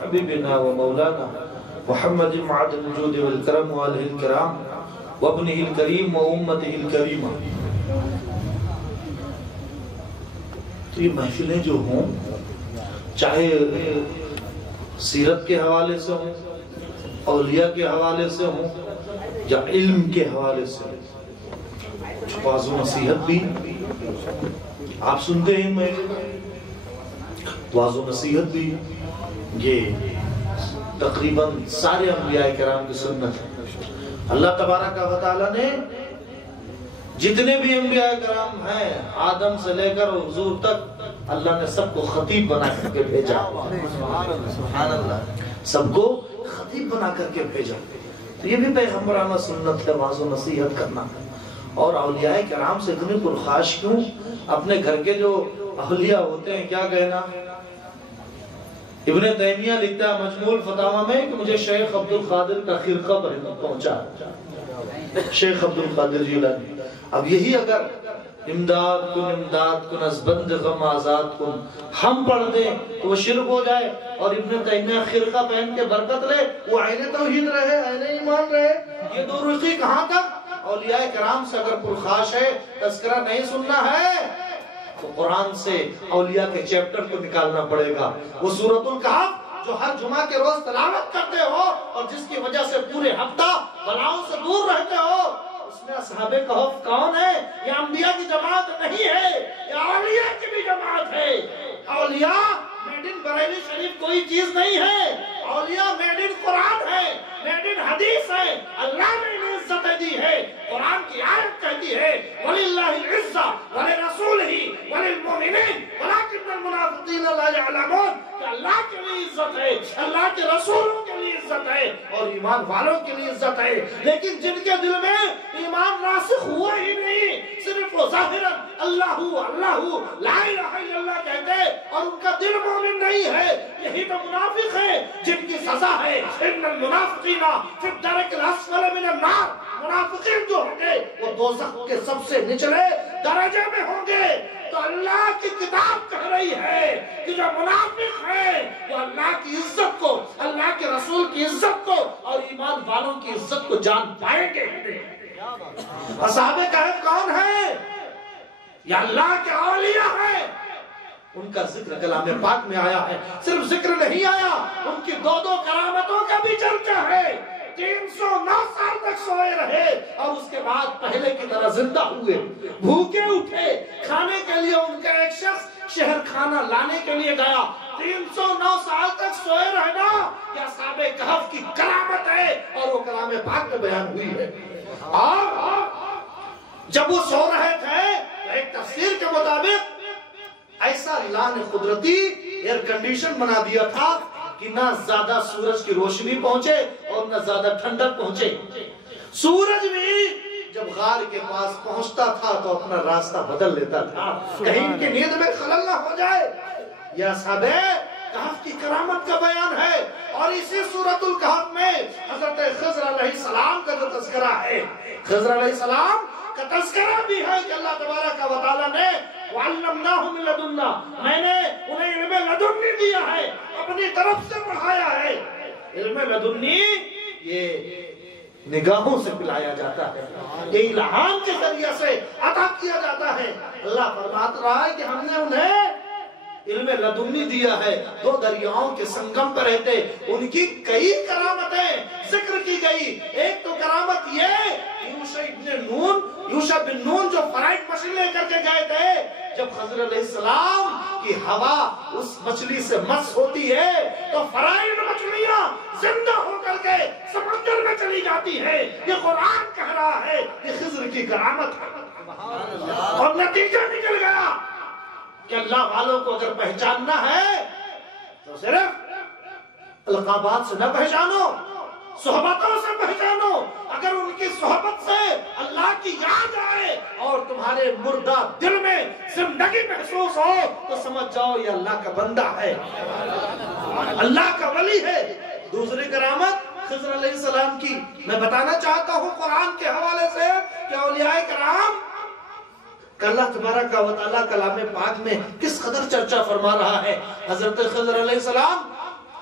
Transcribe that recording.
حبیبنا و مولانا محمد معد الوجود والکرم والہ الکرام وابنہ الکریم و امتہ الکریمہ. تو یہ محفلیں جو ہوں چاہے سیرت کے حوالے سے ہوں، اولیاء کے حوالے سے ہوں یا علم کے حوالے سے ہوں، واعظ و نصیحت بھی آپ سنتے ہیں میں واعظ و نصیحت بھی یہ تقریباً سارے انبیاء کرام کی سنت ہے. اللہ تبارک و تعالیٰ نے جتنے بھی انبیاء کرام ہیں آدم سے لے کر حضور تک اللہ نے سب کو خطیب بنا کر کے بھیجا. سبحان اللہ، سب کو خطیب بنا کر کے بھیجا. تو یہ بھی پیغمبرانہ سنت ہے واعظ و نصیحت کرنا. اور اولیاء کرام سے اتنے پرخاش کیوں؟ اپنے گھر کے جو اولیاء ہوتے ہیں کیا کہنا. ابن تیمیہ لکھتا ہے مجموع الفتاوی میں کہ مجھے شیخ عبد القادر کا خرقہ پہنچا. شیخ عبد القادر جیلانی. اب یہی اگر امداد کن از بند غم آزاد کن ہم پڑھ دیں تو وہ شرک ہو جائے، اور ابن تیمیہ خرقہ پہن کے برکت لے، وہ عین توحید رہے، عین ایمان رہے. یہ دو رخی کہاں تک؟ اولیاء کرام سے اگر پرخاش ہے، تذکرہ نہیں سننا ہے تو قرآن سے اولیاء کے چیپٹر کو نکالنا پڑے گا. وہ سورۃ الکہف جو ہر جمعہ کے روز تلاوت کرتے ہو اور جس کی وجہ سے پورے ہفتہ بلاؤں سے دور رہتے ہو، اس میں اصحاب کہف کون ہے؟ یہ انبیاء کی جماعت نہیں ہے، یہ اولیاء کی بھی جماعت ہے. اولیاء میڈ ان بریلی شریف کوئی چیز نہیں ہے. اولیاء میڈ ان قرآن ہے، میڈ ان حدیث ہے. اللہ نے انہیں عزت دی ہے. قرآن کی آیت کہتی ہے وَلِلَّهِ الْعِزَّةُ وَلِرَسُولِهِ وَلِلْمُؤْمِنِينَ وَلَكِنَّ الْمُنَافِقِينَ لَا يَعْلَمُونَ. کہ اللہ کے لیے عزت ہے، اللہ کے رسولوں کے لیے عزت ہے اور ایمان والوں کے لیے عزت ہے. لیکن جن کے دل میں ایمان راسخ ہوا ہی نہیں، صرف وہ ظاہراً اللہ لا الہ الا اللہ کہتے اور ان کا دل مومن نہیں ہے، یہی تو منافق ہے جن کی سزا ہے ان المنافقین فی الدرک الاسفل من النار. منافقین جو ہوں گے وہ دوزخ کے سب سے نچلے درجے میں ہوں گے. تو اللہ کی کتاب کہہ رہی ہے کہ جو منافق ہے وہ اللہ کی عزت کو، اللہ کے رسول کی عزت کو اور ایمان والوں کی عزت کو جان پائیں گے. اصحاب کہف کون ہے؟ یا اللہ کے اولیاء ہیں. ان کا ذکر کلام پاک میں آیا ہے. صرف ذکر نہیں آیا، ان کی دو کرامتوں کا بھی چرچا ہے. 309 سال تک سوئے رہے اور اس کے بعد پہلے کی طرح زندہ ہوئے، بھوکے اٹھے. کھانے کے لیے ان کا ایک شخص شہر کھانا لانے کے لیے گیا. 309 سال تک سوئے رہنا یہ اصحاب کہف کی کرامت ہے اور وہ کلام پاک میں بیان ہوئی ہے. اور جب وہ سو رہے تھے ایک تفسیر کے مطابق ایسا اللہ نے قدرتی ایئر کنڈیشن بنا دیا تھا کہ نہ زیادہ سورج کی روشنی پہنچے اور نہ زیادہ ٹھنڈک پہنچے. سورج بھی جب غار کے پاس پہنچتا تھا تو اپنا راستہ بدل لیتا تھا کہیں ان کی نیند میں خلل نہ ہو جائے. یہ اصحاب کہف کی کرامت کا بیان ہے. اور اسی سورۃ الکہف میں حضرت خضر علیہ السلام کا جو تذکرہ ہے، خضر علیہ السلام کا تذکرہ بھی ہے کہ اللہ تبارک و تعالیٰ نے وَعَلَّمْنَاهُ مِن لَدُنَّا، میں نے انہیں علم لدنی دیا ہے، اپنی طرف سے پڑھایا ہے. علم لدنی یہ نگاہوں سے پلایا جاتا ہے، یہ الہام کے ذریعے سے عطا کیا جاتا ہے. اللہ فرماتا رہا ہے کہ ہم نے انہیں علم لدنی دیا ہے. 2 دریاؤں کے سنگم پر رہتے ان کی کئی کرامتیں ذکر کی گئی. ایک تو کرامت یہ یوشع بن نون جو فرائٹ مچھلی لے کر کے گئے تھے، جب خضر علیہ السلام کی ہوا اس مچھلی سے مس ہوتی ہے تو فرائٹ مچھلیاں زندہ ہو کر کے سمندر میں چلی جاتی ہے. یہ قرآن کہہ رہا ہے، یہ خضر کی کرامت ہے. اور نتیجہ نکل گیا کہ اللہ والوں کو اگر پہچاننا ہے تو صرف القابات سے نہ پہچانو، صحبتوں سے پہچانو. اگر ان کی صحبت سے اللہ کی یاد آئے اور تمہارے مردہ دل میں زندگی محسوس ہو تو سمجھ جاؤ یہ اللہ کا بندہ ہے، اللہ کا ولی ہے. دوسری کرامت خضر علیہ السلام کی میں بتانا چاہتا ہوں قرآن کے حوالے سے کہ اولیاء کرام کہ اللہ تبارک و تعالیٰ کلام پاک میں کس قدر چرچا فرما رہا ہے. حضرت خضر علیہ السلام